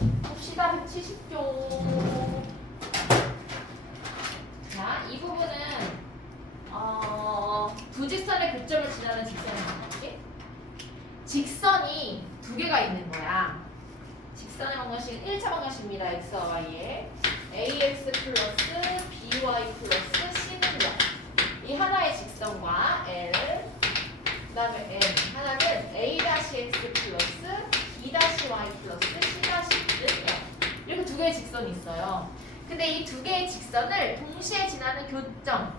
봅시다. 170조. 자, 이 부분은 두 직선의 교점을 지나는 직선의 방정식. 직선이 두 개가 있는 거야. 직선의 방정식은 1차 방정식입니다. x와 y에 ax 플러스 by 플러스 c는 0. 이 하나의 직선과 l, 그 다음에 n, 하나는 a-x 플러스 b-y 플러스 c-는 0. 이렇게 두 개의 직선이 있어요. 근데 이 두 개의 직선을 동시에 지나는 교점,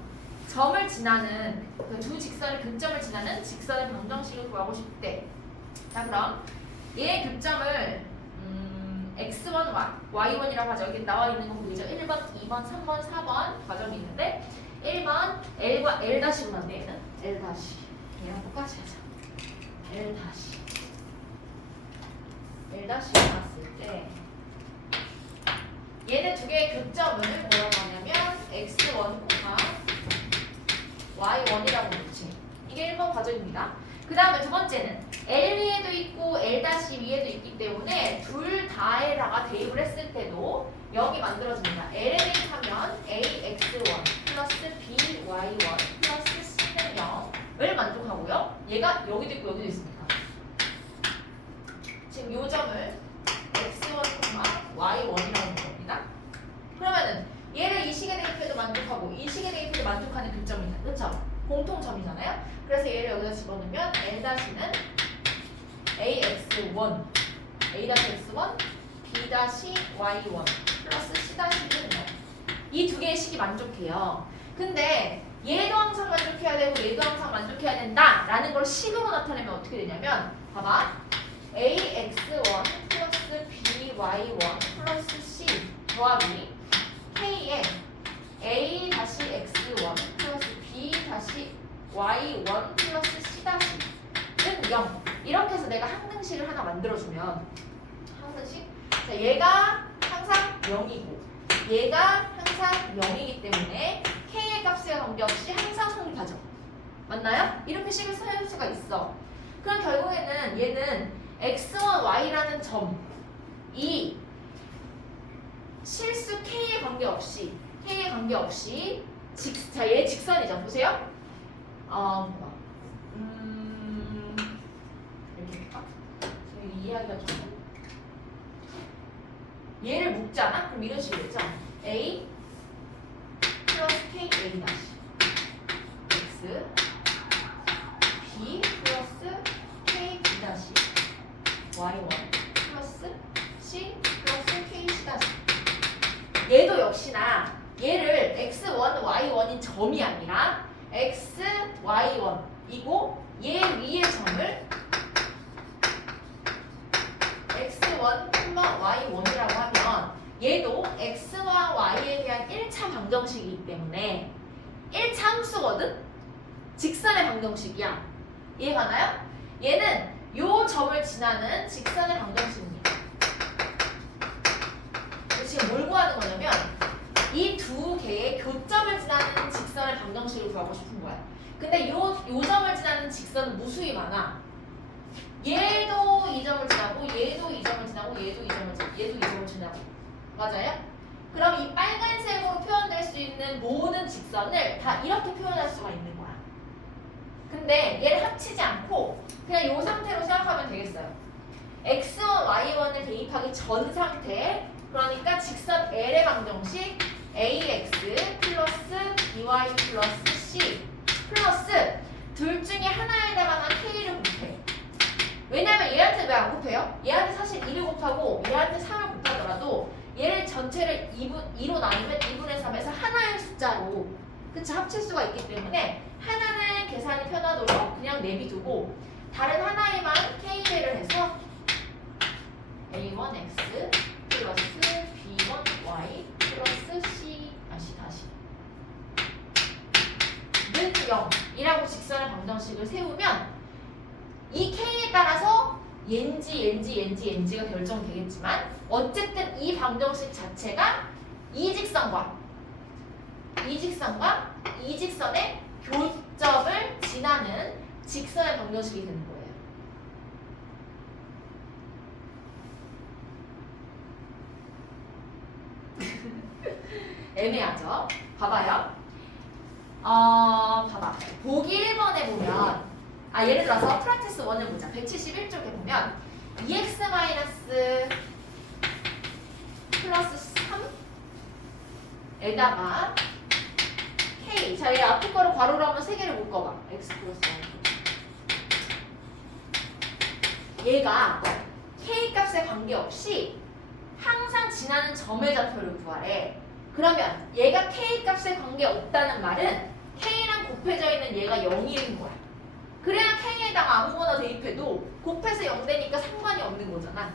점을 지나는 그 두 직선의 교점을 지나는 직선의 방정식을 구하고 싶대. 자, 그럼 얘의 교점을 x1, y1이라고 하죠. 여기 나와 있는 거 보이죠? 1번, 2번, 3번, 4번 과정이 있는데 1번 L과 L 다시로 간대. 얘는 L 다시. 얘랑 똑같이 하자. L 다시. L 다시 나왔을 때 얘네 두 개의 교점을 뭐라고 하냐면 x1, y1이라고 놓지. 이게 1번 과정입니다. 그 다음에 두 번째는 L 위에도 있고 L 다시 위에도 있기 때문에 둘 다에다가 대입을 했을 때도 0이 만들어집니다. L에 대입하면 AX1 플러스 BY1 플러스 C는 0을 만족하고요. 얘가 여기도 있고 여기도 있습니다. 지금 요 점을 X1, Y1이라고 하는 겁니다. 그러면은 얘를 이 식에 대입해도 만족하고 이 식에 대입해도 만족하는 교점이잖아요. 그렇죠? 공통점이잖아요. 그래서 얘를 여기다 집어넣으면 L-는 AX1, A-X1, B-Y1 플러스 C-는 0. 이 두 개의 식이 만족해요. 근데 얘도 항상 만족해야 되고 얘도 항상 만족해야 된다 라는 걸 식으로 나타내면 어떻게 되냐면 봐봐. AX1 플러스 BY1 플러스 C 더하기 K에 A-X1 플러스 B-Y1 플러스 C-는 0. 이렇게 해서 내가 항등식을 하나 만들어주면 항등식? 자, 얘가 항상 0이고 얘가 항상 0이기 때문에 K의 값에 관계없이 항상 성립하죠. 맞나요? 이렇게 식을 세울 수가 있어. 그럼 결국에는 얘는 X1, Y라는 점이 실수 K에 관계없이 자, 얘 직선이죠. 보세요. 이렇게 할까? 지금 이해하기가 좀 얘를 묶잖아? 그럼 이런 식으로 했죠. A 플러스 K A 다시 X B 플러스 K B 다시 Y1 플러스 C 플러스 K C 다시. 얘도 역시나 얘를 x1, y1인 점이 아니라 x, y1이고 얘 위의 점을 x1, y1이라고 하면 얘도 x와 y에 대한 1차 방정식이기 때문에 1차 함수거든? 직선의 방정식이야. 이해가나요? 얘는 요 점을 지나는 직선의 방정식입니다. 지금 뭘 구하는 거냐면 이 두 개의 교점을 지나는 직선의 방정식을 구하고 싶은 거야. 근데 요 점을 지나는 직선은 무수히 많아. 얘도 이 점을 지나고 얘도 이 점을 지나고 얘도 이 점을 지나고 맞아요? 그럼 이 빨간색으로 표현될 수 있는 모든 직선을 다 이렇게 표현할 수가 있는 거야. 근데 얘를 합치지 않고 그냥 요 상태로 생각하면 되겠어요. x1, y1을 대입하기 전 상태, 그러니까 직선 L의 방정식 ax 플러스 by 플러스 c 플러스 둘 중에 하나에다가만 k를 곱해. 왜냐면 얘한테 왜 안 곱해요? 얘한테 사실 2를 곱하고 얘한테 3을 곱하더라도 얘를 전체를 2로 나누면 2분의 3에서 하나의 숫자로 그치 합칠 수가 있기 때문에 하나는 계산이 편하도록 그냥 내비두고 다른 하나에만 k를 해서 a1x 플러스 b1y 플러스 c 다시 는 0이라고 직선의 방정식을 세우면 이 k에 따라서 얘인지가 결정되겠지만 어쨌든 이 방정식 자체가 이 직선과 이 직선의 교점을 지나는 직선의 방정식이 되는 거예요. 애매하죠? 봐봐요. 봐봐. 보기 1번에 보면 예를 들어서 프라티스 1을 보자. 171쪽에 보면 2x 플러스 3에다가 k. 자, 얘 앞에 거를 괄호로 한번 3개를 묶어봐. x 플러스 1. 얘가 k 값에 관계없이 항상 지나는 점의 좌표를 구하래. 그러면 얘가 k 값에 관계없다는 말은 k랑 곱해져 있는 얘가 0인 거야. 그래야 k에다가 아무거나 대입해도 곱해서 0 되니까 상관이 없는 거잖아.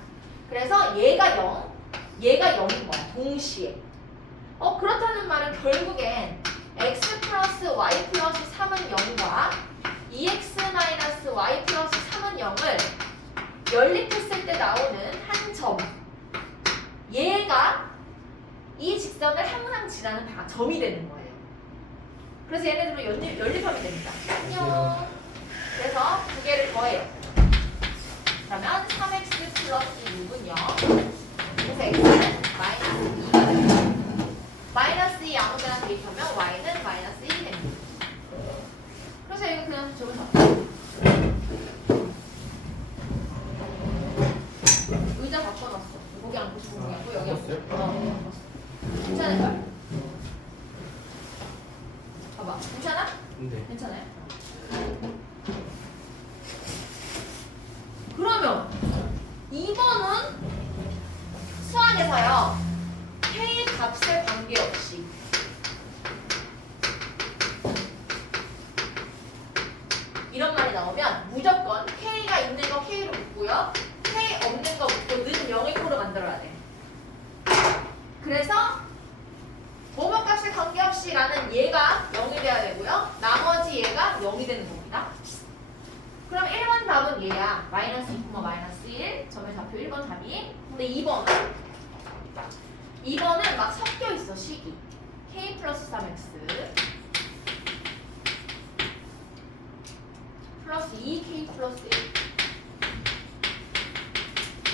그래서 얘가 0, 얘가 0인 거야. 동시에. 그렇다는 말은 결국엔 x 플러스 y 플러스 3은 0과 2x 마이너스 y 플러스 3은 0을 연립했을 때 나오는 한 점. 얘가 이 직선을 항상 지나는 점이 되는 거예요. 그래서 얘네들은 연립하면 됩니다. 안녕. 그래서 두 개를 더해요. 그러면 3x 플러스 6은 0. 그래서 x는 마이너스 2가 됩니다. 마이너스 2 아무데나 대입하면 y는 마이너스 1이 됩니다. 그래서 이거 그냥 저기서 의자 바꿔놨어. 거기 앉고 싶은 거기 앉고 여기 앉고. 괜찮을걸? 봐봐. 괜찮아? 네. 괜찮아요? 그러면 2번은 수학에서요. k 값에 관계없이 이런 말이 나오면 무조건 k가 있는 거 k로 묶고요. k 없는 거 묶고 는 0의 코로 만들어야 돼. 그래서 뭐뭐 값에 관계없이 라는 얘가 0이 돼야 되고요. 나머지 얘가 0이 되는 겁니다. 그럼 1번 답은 얘야. 마이너스 2, 마이너스 1. 점의 좌표 1번 답이. 근데 2번은 막 섞여 있어, 식이. k 플러스 3x 플러스 2k 플러스 1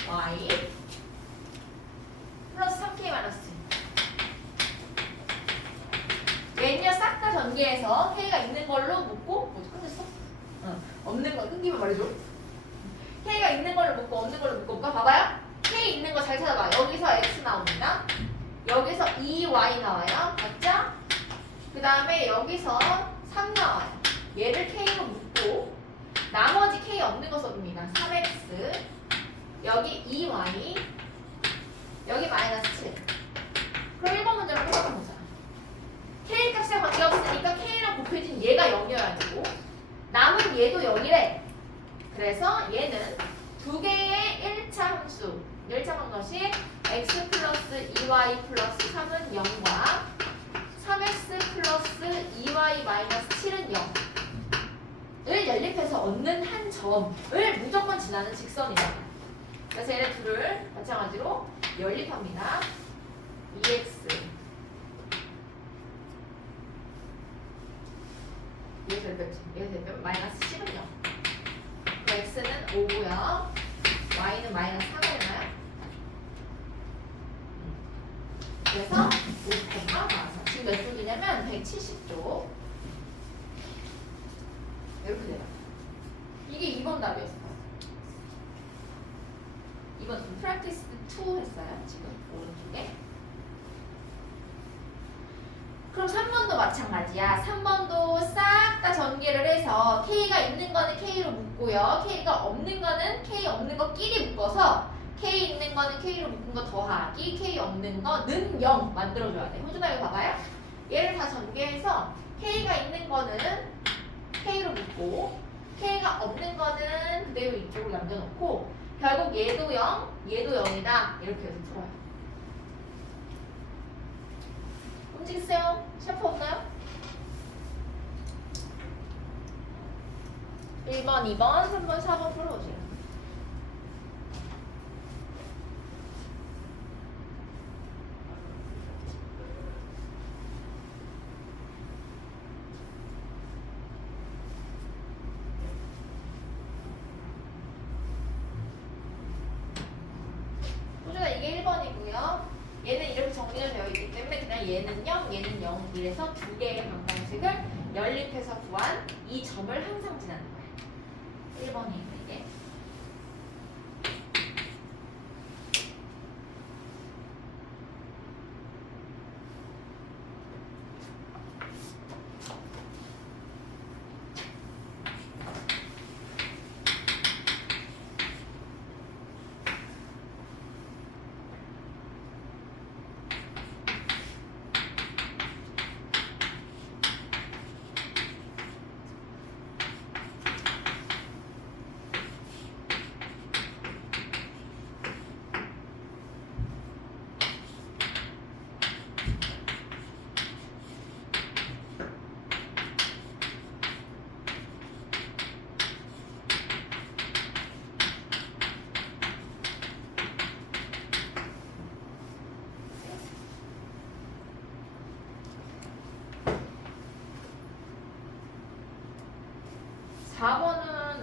y 플러스 3k 마이너스 2. 얘는요 싹 다 전개해서 k가 있는 걸로 묶고 뭐지 끝냈어? 없는 거 끊기면 말해줘. k가 있는 걸로 묶고 없는 걸로 묶어볼까? 봐봐요. k 있는 거 잘 찾아봐. 여기서 x 나옵니다. 여기서 2y 나와요. 맞죠? 그 다음에 여기서 3 나와요. 얘를 k로 묶고 나머지 k 없는 거 써줍니다. 3x 여기 2y 여기 마이너스 7. 그럼 1번 문제를 풀어보자. k 값에 관계없으니까 k랑 곱해진 얘가 0이어야 되고 남은 얘도 0이래. 그래서 얘는 두 개의 1차 함수 1차 방정식 x 플러스 2y 플러스 3은 0과 3x 플러스 2y 마이너스 7은 0을 연립해서 얻는 한 점을 무조건 지나는 직선이다. 그래서 얘네 둘을 마찬가지로 연립합니다. 2x 얘에서 대표면 마이너스 10은 0. x는 5고요. y는 마이너스 3이나요? 그래서 5콤마 나와서 지금 몇 쪽이냐면 170쪽 이렇게 돼요. 이게 2번 답이었어요. 2번 프랙티스 2 했어요. 지금 오른쪽에. 그럼 3번도 마찬가지야. 3번도 싹 다 전개를 해서 k가 있는 거는 k로 묶고요. k가 없는 거는 k 없는 거끼리 묶어서 k 있는 거는 k로 묶은 거 더하기 k 없는 거는 0 만들어줘야 돼. 호준아 이거 봐봐요. 얘를 다 전개해서 k가 있는 거는 k로 묶고 k가 없는 거는 그대로 이쪽으로 남겨놓고 결국 얘도 0, 얘도 0이다. 이렇게 해서 풀어요. 움직이세요. 샤프 없나요? 1번, 2번, 3번, 4번 풀어보세요. 호준아 이게 1번이고요. 얘는 이렇게 정리가 되어 있기 때문에 그냥 얘는 0, 얘는 0 이래서 두 개의 방정식을 연립해서 구한 이 점을 항상 지나는 거야. 1번이에요 이게.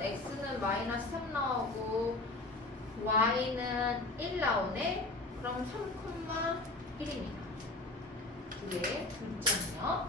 x는 마이너스 3 나오고 y는 1 나오네. 그럼 3,1입니다. 두 개의 교점이요.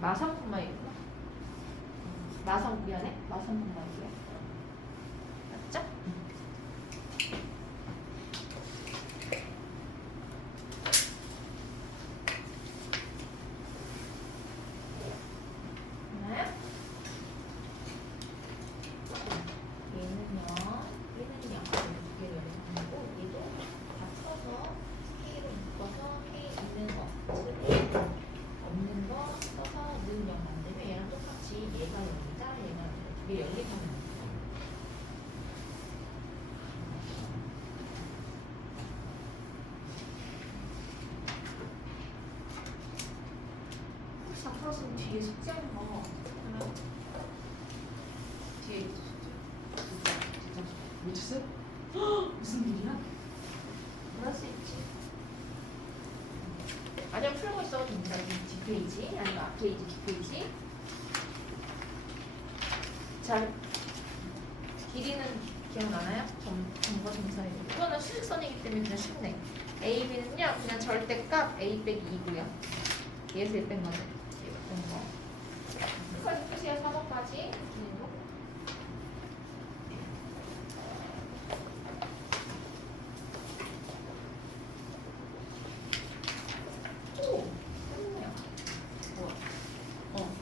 마삼 콤마이구나. 마삼 미안해. 마삼 콤마이고요. 맞죠? 네. 얘는요. 두 개를 연습하고 얘도 다 풀어서 K로 묶어서 K 있는 거, 없는 거 써서 는 0 만들면 얘랑 똑같이 얘가 0이다, 얘가 0이다. 두 개 연립하면 됩니다. 혹시 다 풀었으면 뒤에 숙제하는 거 하나? 뒤에 있어 숙제. 미쳤어? 무슨 일이야? 그럴 수 있지. 아니면 풀고 있어도 됩니다. 뒷페이지 아니면 앞페이지, 뒷페이지. 자, 길이는 기억나나요? 점과 점선이. 이거는 수직선이기 때문에 그냥 쉽네. A, B는요 그냥 절대값 A 빼기 2고요. 얘에서 1 뺀 거는 이런 거. 여기까지 끝이에요. 4번까지.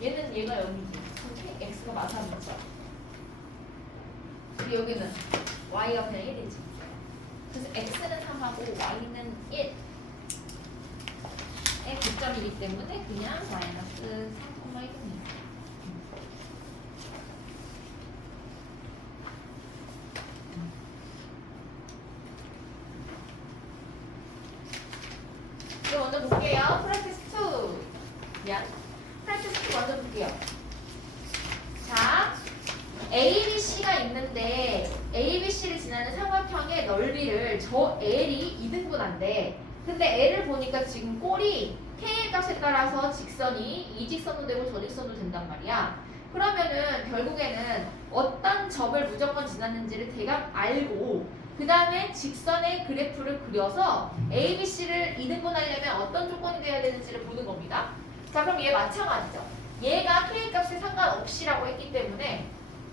얘는 얘가 0이지. 그럼 x가 마삼이죠. 그리고 여기는 y가 그냥 1이지. 그래서 x는 3하고 y는 1의 교점이기 때문에 그냥 마이너스 3,1입니다. 그럼 오늘 볼게요. 프랙티스 2. 미안. 프랙티스 2 먼저 볼게요. 자, ABC가 있는데 ABC를 지나는 삼각형의 넓이를 저 L이 2등분한데 근데 L을 보니까 지금 꼴이 K의 값에 따라서 직선이 이 직선도 되고 저 직선도 된단 말이야. 그러면은 결국에는 어떤 점을 무조건 지났는지를 대강 알고 그 다음에 직선의 그래프를 그려서 ABC를 2등분하려면 어떤 조건이 돼야 되는지를 보는 겁니다. 자, 그럼 얘 마찬가지죠. 얘가 K값에 상관없이라고 했기 때문에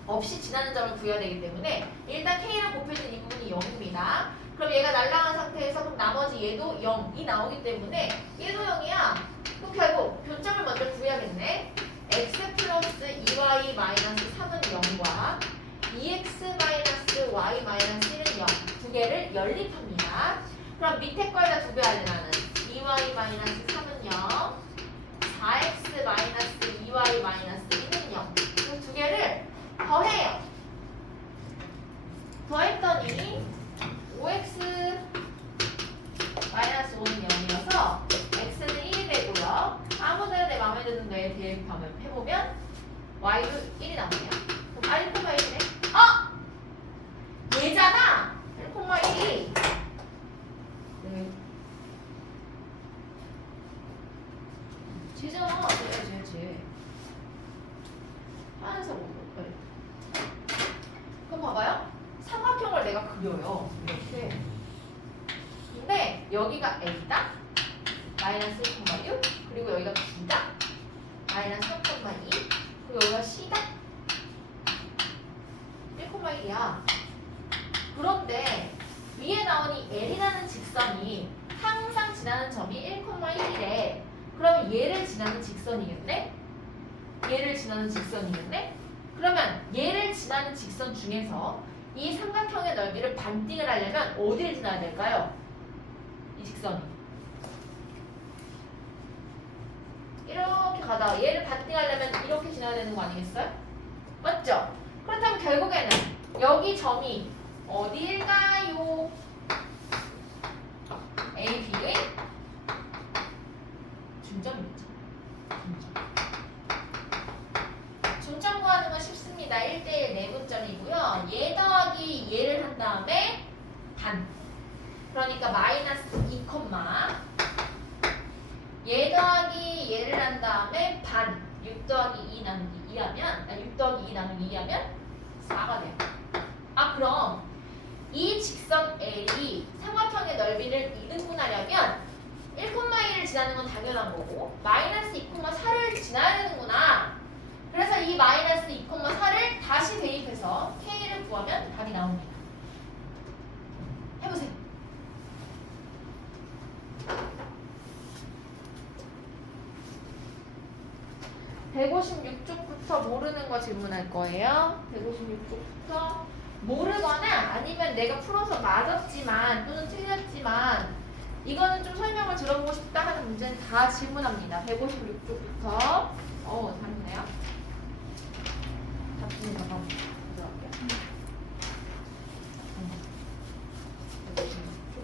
없이 지나는 점을 구해야 되기 때문에 일단 K랑 곱해진 이 부분이 0입니다. 그럼 얘가 날아간 상태에서 그럼 나머지 얘도 0이 나오기 때문에 얘도 0이야. 그럼 결국 교점을 먼저 구해야겠네. x 플러스 2y 마이너스 3은 0과 2x 마이너스 y 마이너스 1은 0 두 개를 연립합니다. 그럼 밑에 걸 다 두 배 하려면 2y 마이너스 3은 0, 4x 마이너스 2y 마이너스 1은 0. 이 두 개를 더해요. 더했더니 5x 마이너스 5는 0이어서 x는 1이 되고요. 아무데나 내 마음에 드는 거에 대입하면 해보면 y도 1이 나오네요. 그럼 r 1이네. 얘잖아. 1,1이. 네. 쟤잖아. 쟤. 하얀색 옷. 네. 그럼 봐봐요. 삼각형을 내가 그려요. 이렇게. 근데 여기가 a다. 마이너스 1,6. 그리고 여기가 b다. 마이너스 3,2. 그리고 여기가 c다. 1,1이야. 그런데 위에 나오니 L이라는 직선이 항상 지나는 점이 1,1이래. 그러면 얘를 지나는 직선이겠네? 얘를 지나는 직선이겠네? 그러면 얘를 지나는 직선 중에서 이 삼각형의 넓이를 반띵을 하려면 어디를 지나야 될까요? 이 직선이. 이렇게 가다가 얘를 반띵하려면 이렇게 지나야 되는 거 아니겠어요? 맞죠? 그렇다면 결국에는 여기 점이 어디일까요? A, B의 중점이겠죠. 중점 구하는 건 쉽습니다. 1대1 내분점이고요. 얘 더하기 얘를 한 다음에 반. 그러니까 마이너스 2, 얘 더하기 얘를 한 다음에 반. 6 더하기 2 나누기 2 하면 6 더하기 2 나누기 2 하면 4가 돼요. 그럼 이 직선 L이 삼각형의 넓이를 2등분하려면 1,1을 지나는 건 당연한 거고 마이너스 2,4를 지나야 되는구나. 그래서 이 마이너스 2,4를 다시 대입해서 K를 구하면 답이 나옵니다. 해보세요. (156쪽부터) 모르는 거 질문할 거예요. 156쪽부터 모르거나 아니면 내가 풀어서 맞았지만 또는 틀렸지만 이거는 좀 설명을 들어보고 싶다 하는 문제는 다 질문합니다. 156쪽부터 잘했네요. 답변 잠깐 들어갈게요. 156쪽.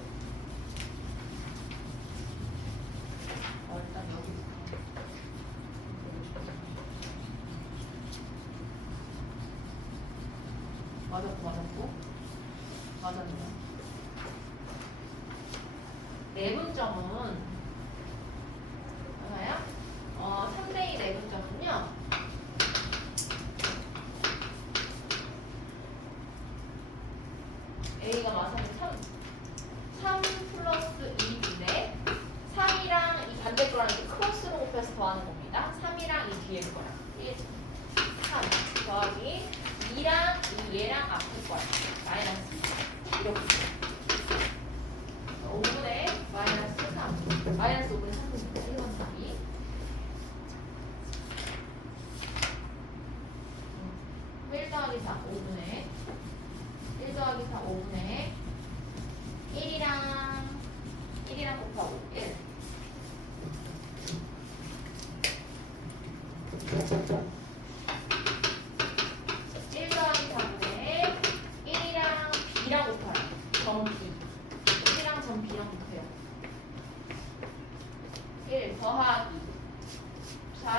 일단 여기부터. 맞았네요. 내분점은 하나요? 3대2 내분점은요. A가 마사는 3 플러스 2인데 3이랑 이 반대 거랑 이렇게 크로스로 곱해서 더하는 겁니다. 3이랑 이 뒤에 거랑 1, 3 더하기 2랑 얘랑 앞에 거랑 마이너스 이렇게 5분의 마이너스 3 마이너스 5분의 3입니다. 1번 답이 1 더하기 4 5분의 1 더하기 4 5분의 1이랑 곱하고 1 1 더하기 4분의 1이랑 B랑 곱해요. 점 B 1이랑 점 B랑 곱해요. 1 더하기 4랑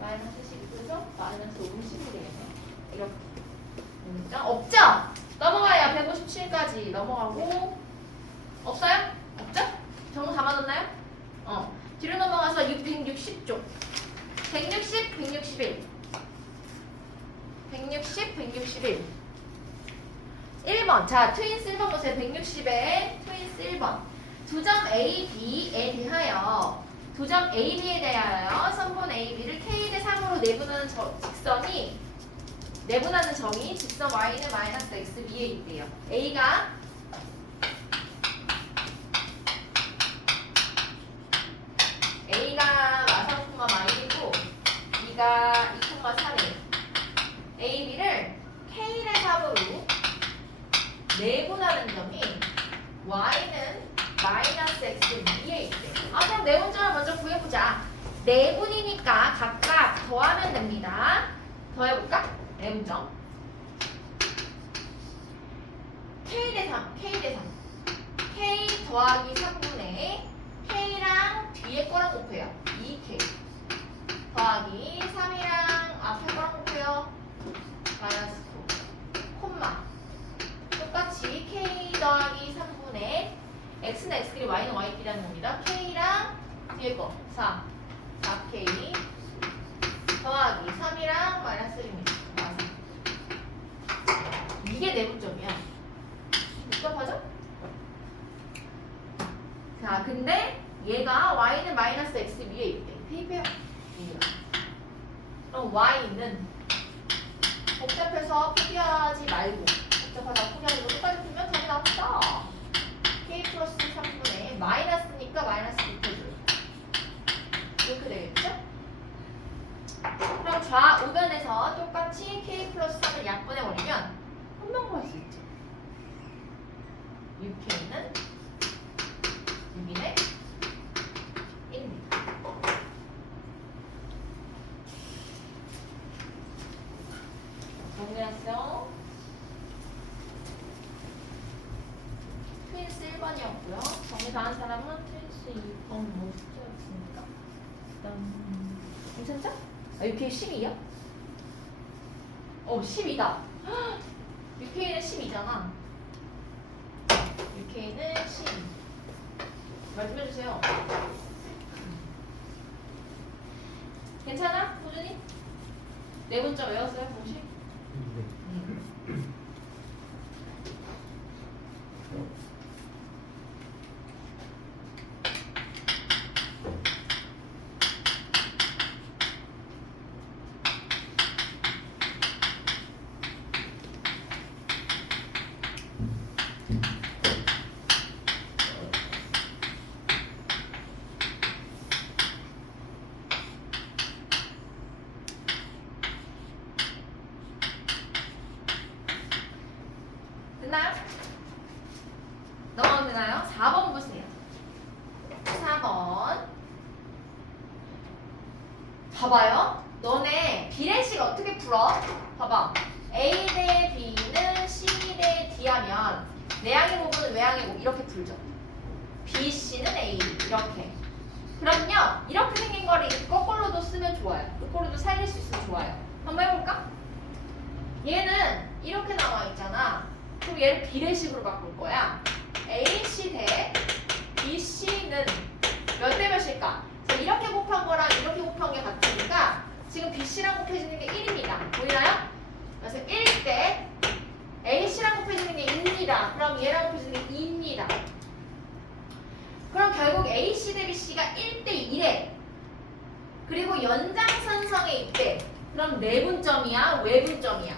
마이너스 10 그래서 마이너스 5분 10이 되겠네요. 이렇게 없죠? 넘어가요. 157까지 넘어가고 없어요? 없죠? 정보 다 맞았나요? 뒤로 넘어가서 160쪽 160, 161 160, 161 1번 자 트윈스 1번 보세요. 160에 트윈스 1번 두 점 A, B에 대하여 두 점 A, B에 대하여 선분 A, B를 K 대 3으로 내분하는 점이 직선 Y는 마이너스 X, B에 있대요. A가 마사오쿠마 마이이고 B가 2,4래. A, B를 K 대 3으로 내분하는 점이 Y는 마이너스 X, B에 있대. 그럼 내분점을 먼저 구해보자. 내분이니까 각각 더하면 됩니다. 더해볼까? 내분점. K 대 3, K 대 3. K 더하기 3분의 K랑 뒤에 거랑 곱해요. 2K. 더하기 3이랑 앞에 거랑 곱해요. 마이너스 9. 콤마. 똑같이 K 더하기 3분의 X는 X끼리 Y는 Y끼리라는 겁니다. K랑 뒤에 거 4. 4K 더하기 3이랑 마이너스 1입니다. 이게 내분점이야. 복잡하죠? 자, 근데 얘가 Y는 마이너스 X 위에 있대. 대입해요. 그럼 Y는 복잡해서 포기하지 말고 복잡하다고 포기하는 거 똑같이 풀면 답이 나온다. K 플러스 3분의 마이너스니까 마이너스 6해줘요. 이렇게 되겠죠? 그럼 좌우변에서 똑같이 K 플러스 3을 약분해버리면 한명 구할 수 있죠. 6K는 6이네 1입니다. 정리했어요. 트윈스 1번이었고요. 정리 다 한 사람은 트윈스 2번 뭐 숫자였습니까? 괜찮죠? UK 12야? 12다. UK는 12잖아. UK는 12. 말씀해주세요. 괜찮아? 호준이? 내분점 외웠어요? 공식? 됐나요? 넘어가면 되나요? 4번 보세요. 4번. 봐봐요. 너네 비례식 어떻게 풀어? 봐봐. A 대 B는 C 대 D 하면 내항의 부분은 외항의 부분 이렇게 풀죠. B, C는 A 이렇게. 그럼요. 이렇게 생긴 거를 이렇게 거꾸로도 쓰면 좋아요. 거꾸로도 살릴 수 있으면 좋아요. 한번 해볼까? 얘는 이렇게 나와 있잖아. 그럼 얘를 비례식으로 바꿀 거야. AC 대 BC는 몇 대 몇일까? 이렇게 곱한 거랑 이렇게 곱한 게 같으니까 지금 BC랑 곱해지는 게 1입니다. 보이나요? 그래서 1대 AC랑 곱해지는 게 1입니다. 그럼 얘랑 곱해지는 게 2입니다. 그럼 결국 AC 대 BC가 1대 1에 그리고 연장선상에 있대. 그럼 내분점이야? 외분점이야?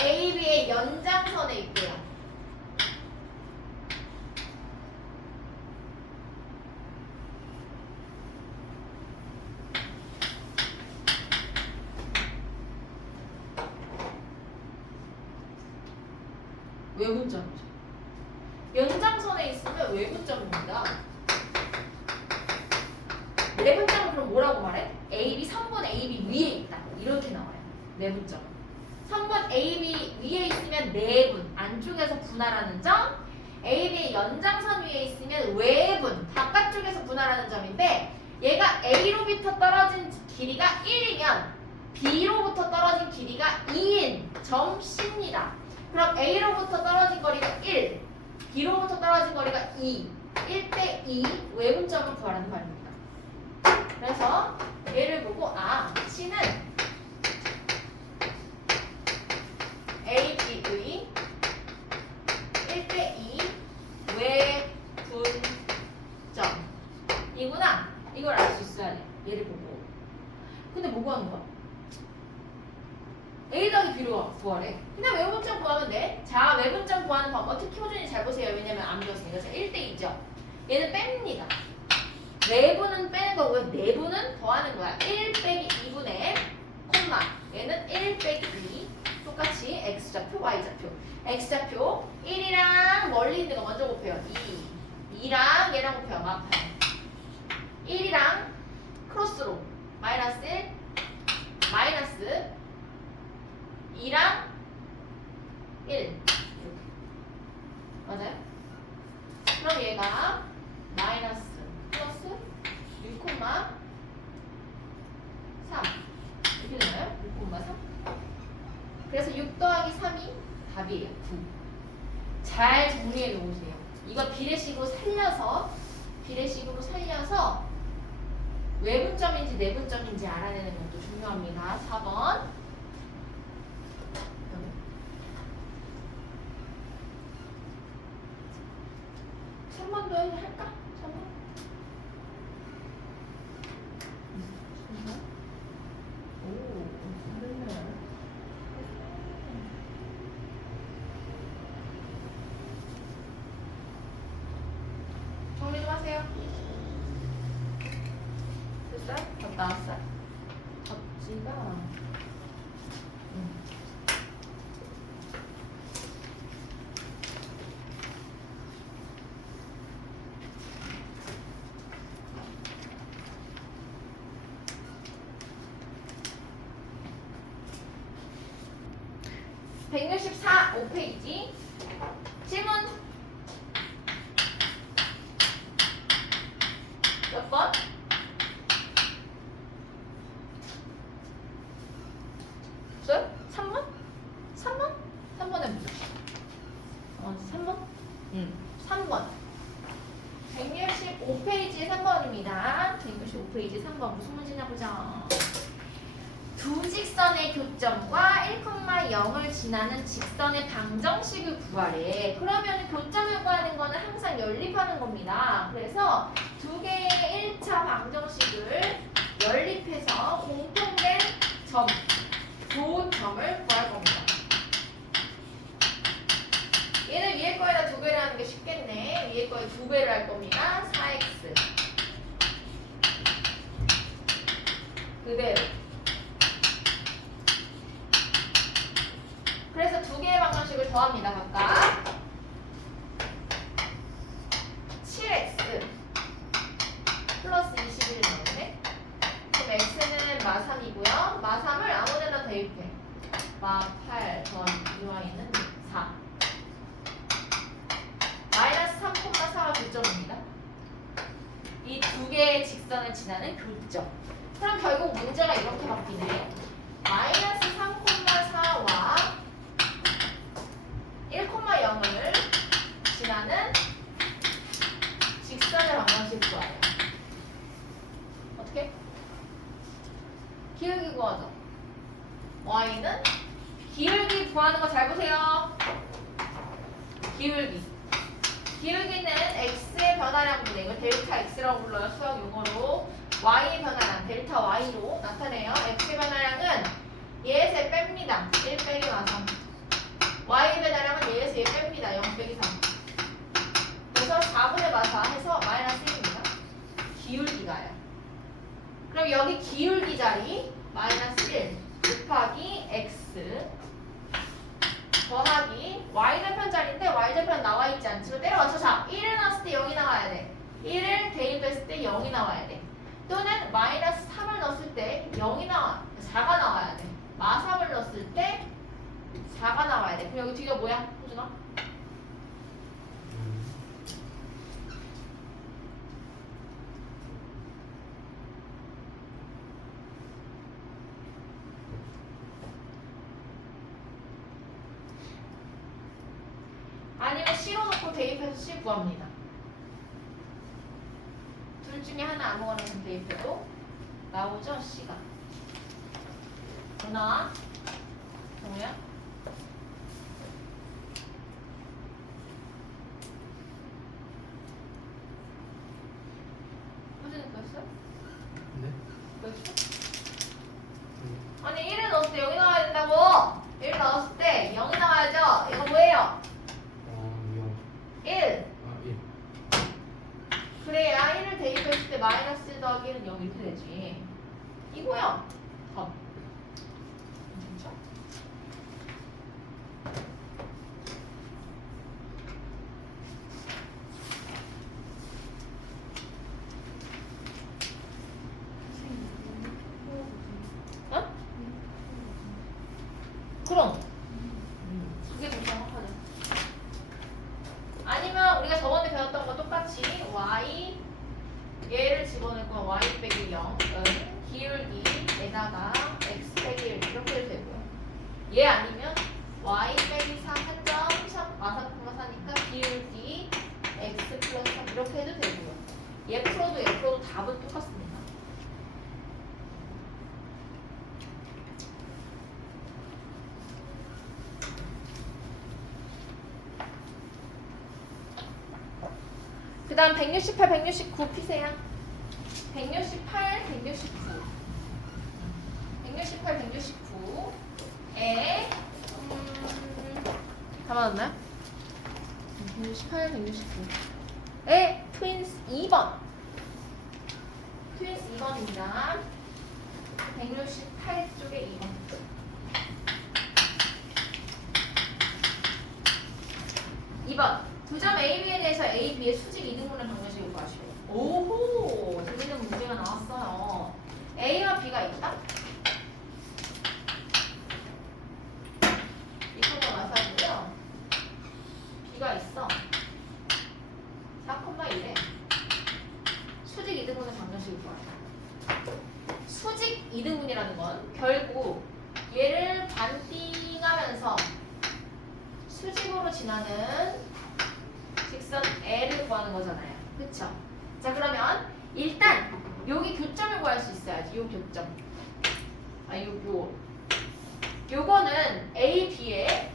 A, B의 연장선에 있대요. 외분점이죠. 연장선에 있으면 외분점입니다. 내분점은 그럼 뭐라고 말해? AB, 3번 AB 위에 있다. 이렇게 나와요. 내분점. 3번 AB 위에 있으면 내분, 안쪽에서 분할하는 점. AB의 연장선 위에 있으면 외분, 바깥쪽에서 분할하는 점인데 얘가 A로부터 떨어진 길이가 1이면 B로부터 떨어진 길이가 2인 점 C입니다. 그럼 A로부터 떨어진 거리가 1, B로부터 떨어진 거리가 2, 1대 2 외분점을 구하라는 말입니다. 그래서 얘를 보고 C는 A, B의 1대 2 외분점 이구나. 이걸 알 수 있어야 돼. 얘를 보고. 근데 뭐 구하는 거야? A 더하기 B로 구하래. 그냥 외분점 구하면 돼. 자, 외분점 구하는 방법 특히 호준이 잘 보세요. 왜냐면 안 배웠으니까. 자, 1대 2죠. 얘는 뺍니다. 외분은 빼는 거고요. 내분은 더하는 거야. 1 빼기 2분의 콤마. 얘는 1 빼기 2. 똑같이 X좌표, Y좌표. X좌표 1이랑 멀리 있는 거 먼저 곱해요. 2. 2랑 얘랑 곱해요. 마파요. 1이랑 크로스로 마이너스 1 마이너스 2랑 1 이렇게 맞아요? 그럼 얘가 마이너스 플러스 6,3 이렇게 되나요? 6,3 그래서 6 더하기 3이 답이에요. 9. 잘 정리해 놓으세요. 이거 비례식으로 살려서 외분점인지 내분점인지 알아내는 것도 중요합니다. 4번 3번도 할까? 3번? 오, 잘했네. 정리 좀 하세요. 됐어요? 답 나왔어요? 답지가 164 5페이지 질문 몇 번? 없어요? 3번? 3번? 3번에 뭐죠? 3번? 3번 165페이지 3번입니다 165페이지 3번 무슨 문제냐 보자 두 직선의 교점과 1,0을 지나는 직선의 방정식을 구하래. 그러면 교점을 구하는 거는 항상 연립하는 겁니다. 그래서 두 개의 1차 방정식을 연립해서 공통된 점, 교점을 구할 겁니다. 얘는 위에 거에다 두 배를 하는 게 쉽겠네. 위에 거에 두 배를 할 겁니다. 4x 그대로 그래서 두 개의 방정식을 더합니다. 각각 7x 플러스 21이 나오네. 그럼 x는 마3이고요. 마3을 아무데나 대입해. 마8 더하기 2y는 4 마이너스 3,4가 교점입니다. 이 두 개의 직선을 지나는 교점. 그럼 결국 문제가 이렇게 바뀌네. 마이너스 3,4와 1,0을 지나는 직선의 방정식 구하래요. 어떻게? 기울기 구하죠. y는 기울기 구하는 거 잘 보세요. 기울기는 x의 변화량분의 이거 델타 x라고 불러요. 수학 용어로 y의 변화량 델타 y로 나타내요. x의 변화량은 얘에서 뺍니다. 1 빼기 마3 y의 변화량은 얘에서 얘 뺍니다. 0 빼기 3 그래서 4분의 마4 해서 마이너스 1입니다. 기울기가요. 그럼 여기 기울기 자리 마이너스 1 곱하기 x 더하기 y절편 자리인데 y절편 나와 있지 않지? 이거 때려 맞춰. 자, 1을 넣었을 때 0이 나와야 돼. 1을 대입했을 때 0이 나와야 돼. 또는 마이너스 3을 넣었을 때 0이 4가 나와야 돼. 마3을 넣었을 때 4가 나와야 돼. 그럼 여기 뒤가 뭐야? 호준아? 아니면 C로 놓고 대입해서 C 구합니다. 둘 중에 하나 아무거나 좀 대입해도 나오죠? C가. 뭐 나와? 정우야? 호준이 그랬어? 네? 그랬어? 아니 1을 넣었을 때 0이 나와야 된다고! 1을 넣었을 때 0이 나와야죠? 이거 뭐예요? 1 1. 그래야 1을 대입했을 때 마이너스 1 더하기 1은 0 이렇게 되지 이거야 답 괜찮죠? 똑같이 y 얘를 집어넣을 건 y 빼기 0은 기울기에다가 x 빼기 1 이렇게 해도 되고요. 얘 아니면 y 빼기 4 한 점 마사코마 사니까 기울기 x 플러스 3 이렇게 해도 되고요. 얘 풀어도 답은 똑같습니다. 그 다음 168, 169 피세요. 168, 169 168, 169에 다 맞았나요? 168, 169에 트윈스 2번 트윈스 2번입니다. 168쪽에 2번 2번 두 점 A, B에 대해서 A, B의 수직 이등분의 방정식을 구하시오. 오호! 재밌는 문제가 나왔어요. A와 B가 있다? 이거가 마사고요. B가 있어. 4,1에 수직 이등분의 방정식을 구하라. 수직 이등분이라는 건 결국 얘를 반띵하면서 수직으로 지나는 직선 L을 구하는 거잖아요. 그쵸? 자 그러면 일단 여기 교점을 구할 수 있어야지. 요 교점. 요거는 A, B의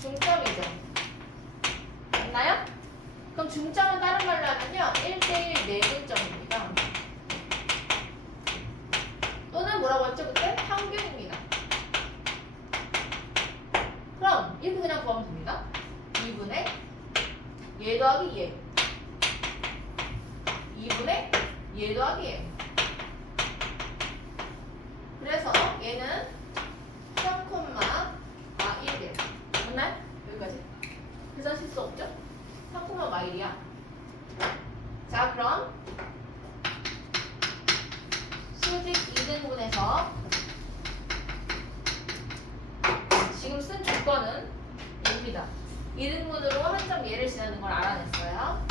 중점이죠. 맞나요? 그럼 중점은 다른 말로 하면요 1대1 내분점입니다. 또는 뭐라고 했죠 그때? 평균입니다. 그럼 이렇게 그냥 구하면 됩니다. 2분의 얘 더하기 얘 2분의 얘 더하기 얘. 그래서 얘는 3,1이에요. 맞나요? 여기까지? 계산실 수 없죠? 3,1이야. 자 그럼 수직 2등분에서 지금 쓴 조건은 입니다. 2등분으로 한 점 얘를 지나는 걸 알아냈어요.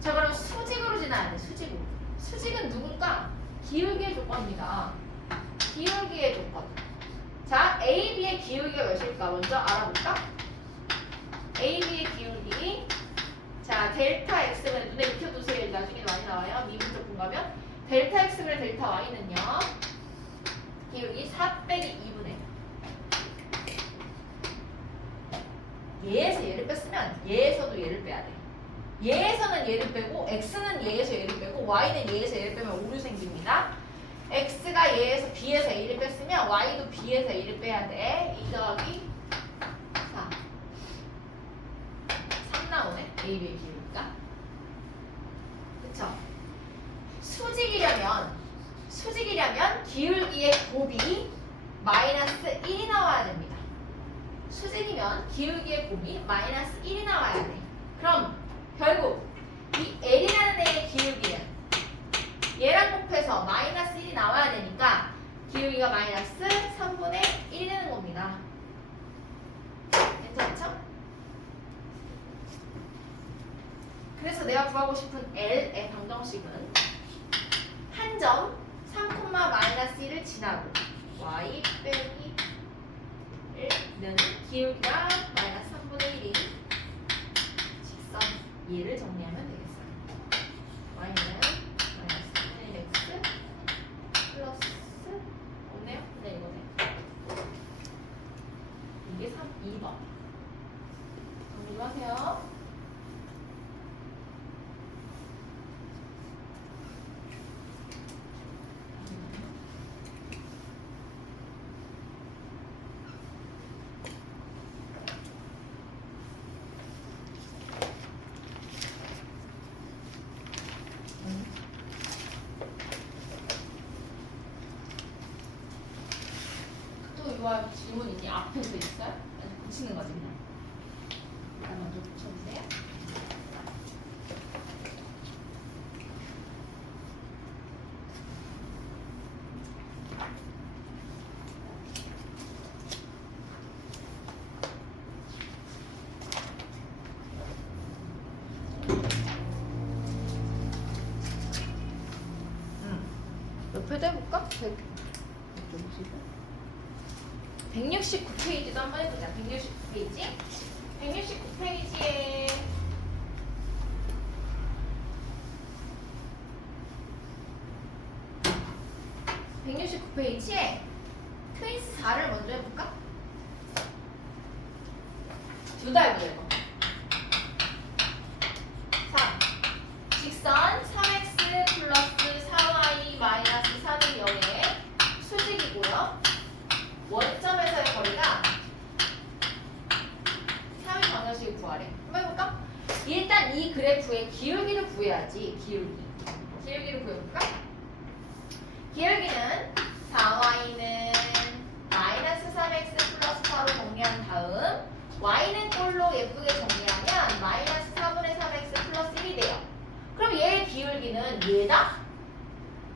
자 그럼 수직으로 지나야 돼. 수직으로. 수직은 누굴까? 기울기의 조건입니다. 기울기의 조건. 자 A, B의 기울기가 몇일까? 먼저 알아볼까? A, B의 기울기. 자 델타 X분의 눈에 익혀두세요. 나중에 많이 나와요. 미분적 분가면 델타 X분의 델타 Y는요. 기울기 4 빼기 2분의 얘에서 얘를 뺐으면 얘에서도 얘를 빼야 돼. 얘에서는 얘를 빼고 x는 얘에서 얘를 빼고 y는 얘에서 얘를 빼면 오류 생깁니다. x가 얘에서 b에서 a를 뺐으면 y도 b에서 a를 빼야 돼. 2 더하기 4 3 나오네. a, b의 기울기가. 그쵸? 수직이려면 기울기의 곱이 마이너스 1이 나와야 됩니다. 수직이면 기울기의 곱이 마이너스 1이 나와야 돼. 그럼 결국 이 L이라는 애의 기울기는 얘랑 곱해서 마이너스 1이 나와야 되니까 기울기가 마이너스 3분의 1이 되는 겁니다. 괜찮죠? 그래서 내가 구하고 싶은 L의 방정식은 한 점 3,-1을 지나고 y 빼기 1는 기울기가 마이너스 3분의 1인 직선 얘를 정리하면 되겠어요. y는 마이너스 3분의 1x 플러스 없네요? 네 이거네. 이게 2번 정리도 하세요. 이거 질문 있니? 앞에서 있어요? 아니 붙이는 거지 그냥. 일단 먼저 붙여주세요. 얘도 해볼까? 169페이지도 한번 해보자. 169페이지. 169페이지에 트윈스 4를 먼저 해볼까? 둘 다 해보자 이거. 3. 직선 3x 플러스 4y 마이너스 3이 0의 수직이고요. 원점에서의 거리가 3의 방정식을 구하래. 한번 해볼까? 일단 이 그래프의 기울기를 구해야지. 기울기를 구해볼까? 기울기는 4y는 마이너스 3x 플러스 4로 정리한 다음 y는 꼴로 예쁘게 정리하면 마이너스 4분의 3x 플러스 1이 돼요. 그럼 얘의 기울기는 얘다?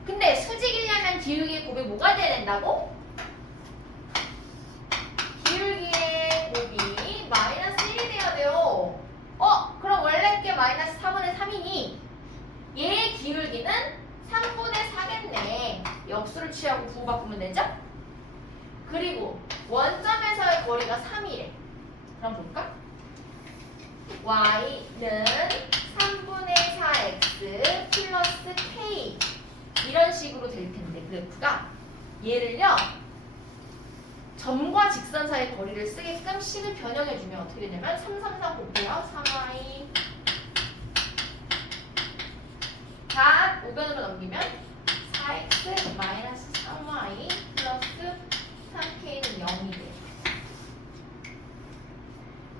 근데 수직이려면 기울기의 곱이 뭐가 돼야 된다고? 기울기의 곱이 마이너스 1이 돼야 돼요. 그럼 원래 게 마이너스 4분의 3이니 얘의 기울기는 3분의 4겠네. 역수를 취하고 부호 바꾸면 되죠? 그리고 원점에서의 거리가 3이래. 그럼 볼까? y는 3분의 4x 플러스 k 이런 식으로 될 텐데 그래프가 얘를요 점과 직선 사이의 거리를 쓰게끔 식을 변형해주면 어떻게 되냐면 3, 3, 4 곱해요. 3y 다 우변으로 넘기면 4x 마이너스 3y 플러스 3k는 0이 돼요.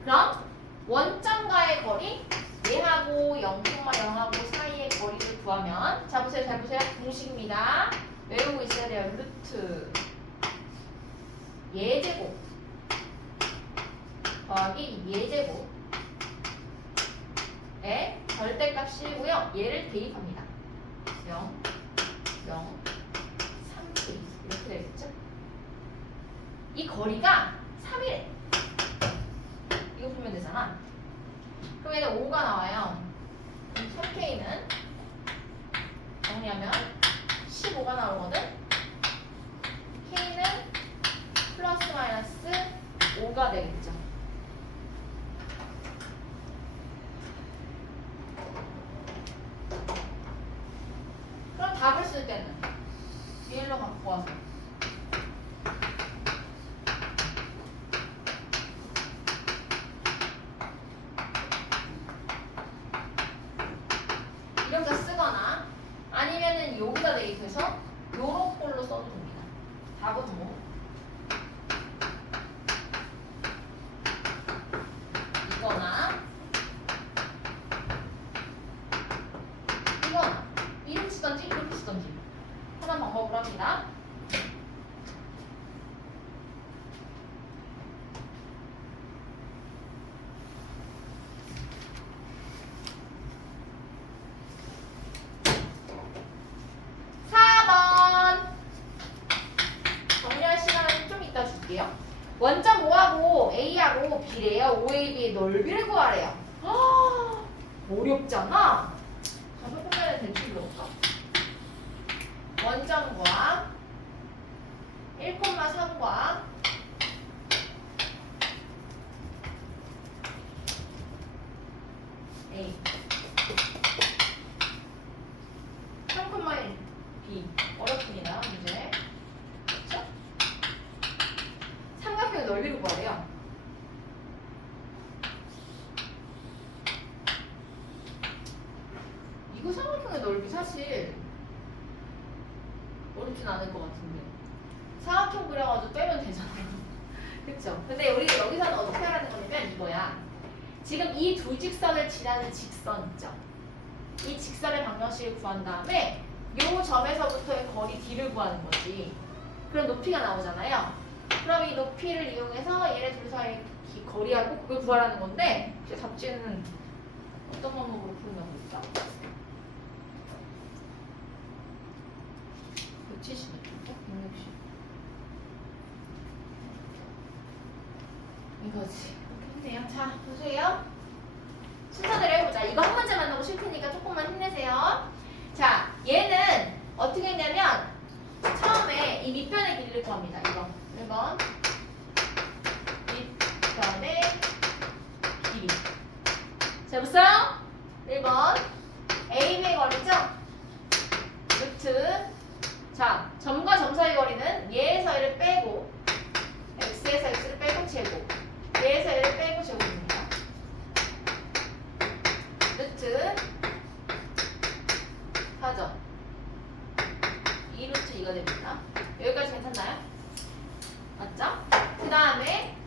그럼 원점과의 거리 얘하고 0,0하고 사이의 거리를 구하면 자 보세요. 잘 보세요. 공식입니다. 외우고 있어야 돼요. 루트 예제곱 더하기 예제곱의 절대값이고요. 얘를 대입합니다. 0, 0, 3k 이렇게 되겠죠? 이 거리가 3이래. 이거 보면 되잖아. 그럼 얘는 5가 나와요. 그럼 3k는 정리하면 15가 나오거든. k는 플러스 마이너스 5가 되겠죠. 그럼 답을 쓸 때는 1로 갖고 와서 이렇게 쓰거나 아니면은 여기다 대입해서 요런 꼴로 써도 됩니다. 답은 뭐? 이거나 이렇게 쓰던지 이렇게 쓰던지 하는 방법으로 합니다. 정리할 시간은 좀 이따 줄게요. 원점 5하고 A하고 B래요. OAB의 넓이를 구하래요. 어렵잖아. 자, 조금만 대충 넣을까? 원점과 1,3과 A 3,1 B 어렵습니다. 문제. 그렇죠? 삼각형의 넓이를 구하래요. 이거 삼각형의 넓이 사실 어렵진 않을 것 같은데 사각형 그려가지고 빼면 되잖아요. 그쵸? 근데 우리가 여기서는 어떻게 하라는 거냐면 이거야. 지금 이 두 직선을 지나는 직선 있죠? 이 직선의 방정식을 구한 다음에 요 점에서부터의 거리 D를 구하는 거지. 그럼 높이가 나오잖아요. 그럼 이 높이를 이용해서 얘네 둘 사이의 거리하고 그걸 구하라는 건데 제 답지는 어떤 방법으로 푸는 겁니까? 170인가? 160 이거지. 이렇게 했네요. 자, 보세요. 순서대로 해보자. 이거 한 문제 만나고 싶으니까 조금만 힘내세요. 자, 얘는 어떻게 했냐면 자, 보세요. 1번. AB의 거리죠? 루트. 자, 점과 점 사이 거리는 얘에서 얘를 빼고 x에서 x를 빼고 제곱. 얘에서 얘를 빼고 제곱입니다. 루트 4점. 2루트 2가 됩니다. 여기까지 괜찮나요? 맞죠? 그 다음에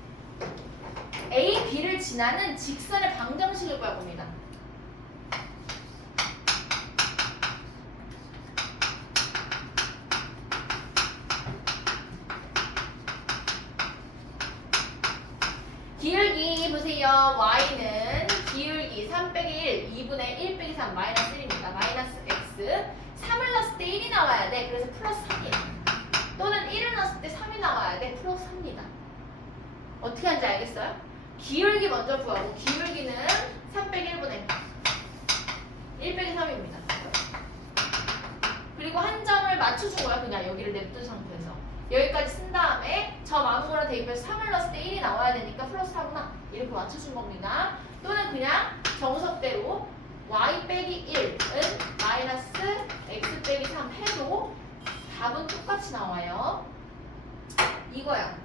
A, B를 지나는 직선의 방정식을 구할 겁니다. 기울기 보세요. y는 기울기 3 빼기 1, 2분의 1 빼기 3 마이너스 1입니다. 마이너스 x 3을 넣었을 때 1이 나와야 돼. 그래서 플러스 3이에요. 또는 1을 넣었을 때 3이 나와야 돼. 플러스 3입니다. 어떻게 하는지 알겠어요? 기울기 먼저 구하고 기울기는 3 빼기 1분의 1 빼기 3입니다. 그리고 한 점을 맞춰준 거야. 그냥 여기를 냅둔 상태에서. 여기까지 쓴 다음에 점 아무거나 대입해서 3을 넣었을 때 1이 나와야 되니까 플러스 4구나. 이렇게 맞춰준 겁니다. 또는 그냥 정석대로 y 빼기 1은 마이너스 x 빼기 3 해도 답은 똑같이 나와요. 이거야.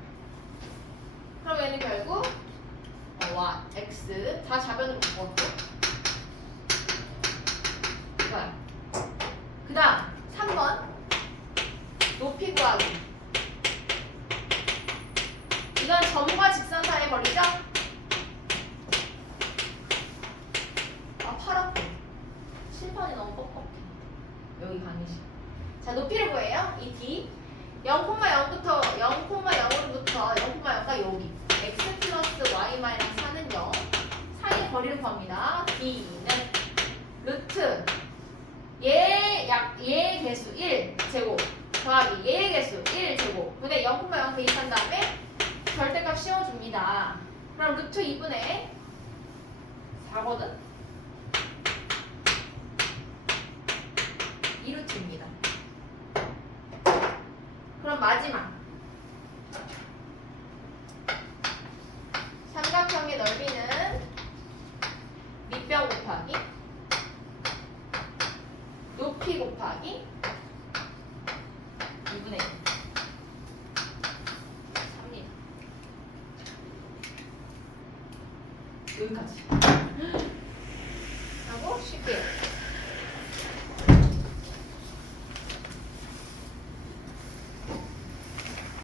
그럼 얘는 결국 y, x 다 좌변으로 바꿨고 이거야. 그 다음 3번 높이 구하기. 이건 점과 직선 사이의 거리죠? 아, 팔 아파. 칠판이 너무 뻑뻑해. 여기 강의실. 자, 높이를 구해요. 이 D 0,0부터 0,0으로부터 0,0가 여기 x 플러스 y 마이너스 4는 0 사이의 거리를 구합니다. D는 루트 얘의 개수 1 제곱 더하기 얘의 개수 1 제곱 분의 0,0 대입한 다음에 절대값 씌워줍니다. 그럼 루트 2분의 4거든? 2루트입니다. 그럼 마지막 삼각형의 넓이는 밑변 곱하기 높이 곱하기 2분의 1 3입니다. 여기까지 하고 쉽게